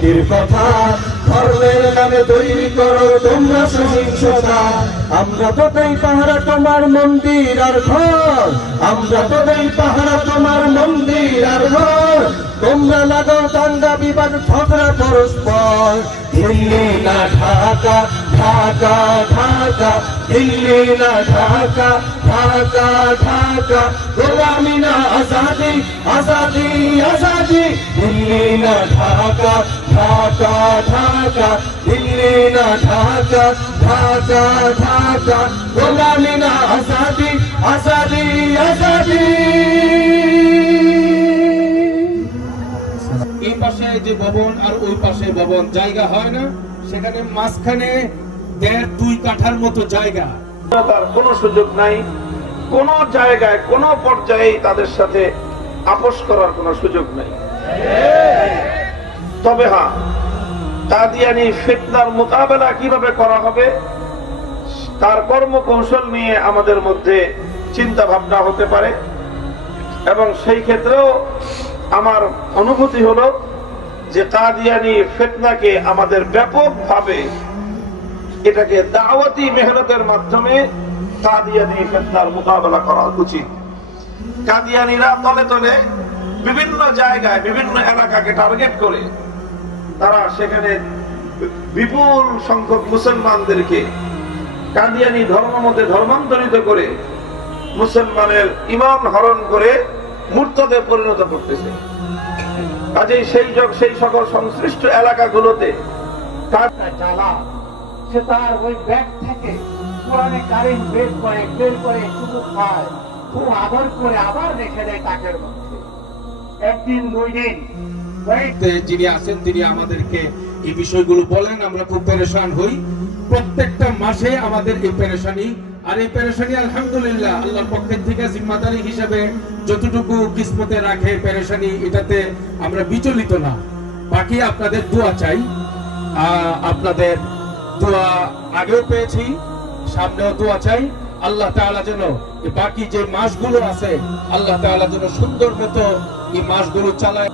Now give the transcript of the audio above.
রাজনীতির কথা, ধর্মের নামে তৈরি করো তোমরা সহিংসতা। আমরা তো দেই পাহারা তোমার মন্দির আর ঘর, আমরা তো দেই পাহারা তোমার মন্দির আর ঘর। তোমরা লাগাও দাঙ্গা বিবাদ ঝগড়া পরস্পর। দিল্লি না ঢাকা, ঢাকা ঢাকা, দিল্লি না ঢাকা, ঢাকা ঢাকা। গোলামি না আজাদি, আজাদি আজাদি, দিল্লি না ঢাকা, ঢাকা ঢাকা, দিল্লি না ঢাকা, ঢাকা ঢাকা। গোলামি না আজাদি, আজাদি আজাদি। এই পাশে যে ভবন আর ওই পাশে ভবন, জায়গা হয় না, সেখানে মাঝখানে 1.5-2 কাঠার মতো জায়গা। তার কোনো সুযোগ নাই, কোন জায়গায় কোন পর্যায়ে তাদের সাথে আপোষ করার কোনো সুযোগ নাই। তবে হ্যাঁ, কাদিয়ানি ফিতনার মোকাবেলা কিভাবে করা হবে তার কর্মকৌশল নিয়ে আমাদের মধ্যে চিন্তা ভাবনা হতে পারে, এবং সেই ক্ষেত্রেও আমার অনুভূতি হলো যে কাদিয়ানি ফিতনাকে আমাদের ব্যাপকভাবে এটাকে দাওয়াতি মেহনতের মাধ্যমে কাদিয়ানি ফিতনার মোকাবেলা করা উচিত। কাদিয়ানিরা তলে তলে বিভিন্ন জায়গায় বিভিন্ন এলাকাকে টার্গেট করে তারা সেখানে বিপুল সংখ্যক মুসলমানদেরকে কাদিয়ানি ধর্ম মতে ধর্মান্তরিত করে মুসলমানের ঈমান হরণ করে মুরতাদে পরিণত করতেছে। কাজেই সেই সকল সংশ্লিষ্ট এলাকাগুলোতে সে তার ওই ব্যাগ থেকে কোরআনে কারিম বের করে শুধু খায়, খুব আদর করে আবার রেখে দেয় তাকের মধ্যে। একদিন 2 দিন যিনি আছেন তিনি আমাদেরকে এই বিষয়গুলো বলেন, আমরা খুব পেরেশান হই। প্রত্যেকটা মাসে আমাদের এই পেরেশানি, আর এই পেরেশানি আলহামদুলিল্লাহ আল্লাহর পক্ষ থেকে জিম্মাদারি হিসেবে যতটুকু কিসমতে রাখে পেরেশানি, এটাতে আমরা বিচলিত না। বাকি আপনাদের দোয়া চাই, আপনাদের দোয়া আগেও পেয়েছি, সামনেও দোয়া চাই। আল্লাহ তাআলা যেন বাকি যে মাসগুলো আছে আল্লাহ তাআলা যেন সুন্দর মতো এই মাসগুলো চালায়।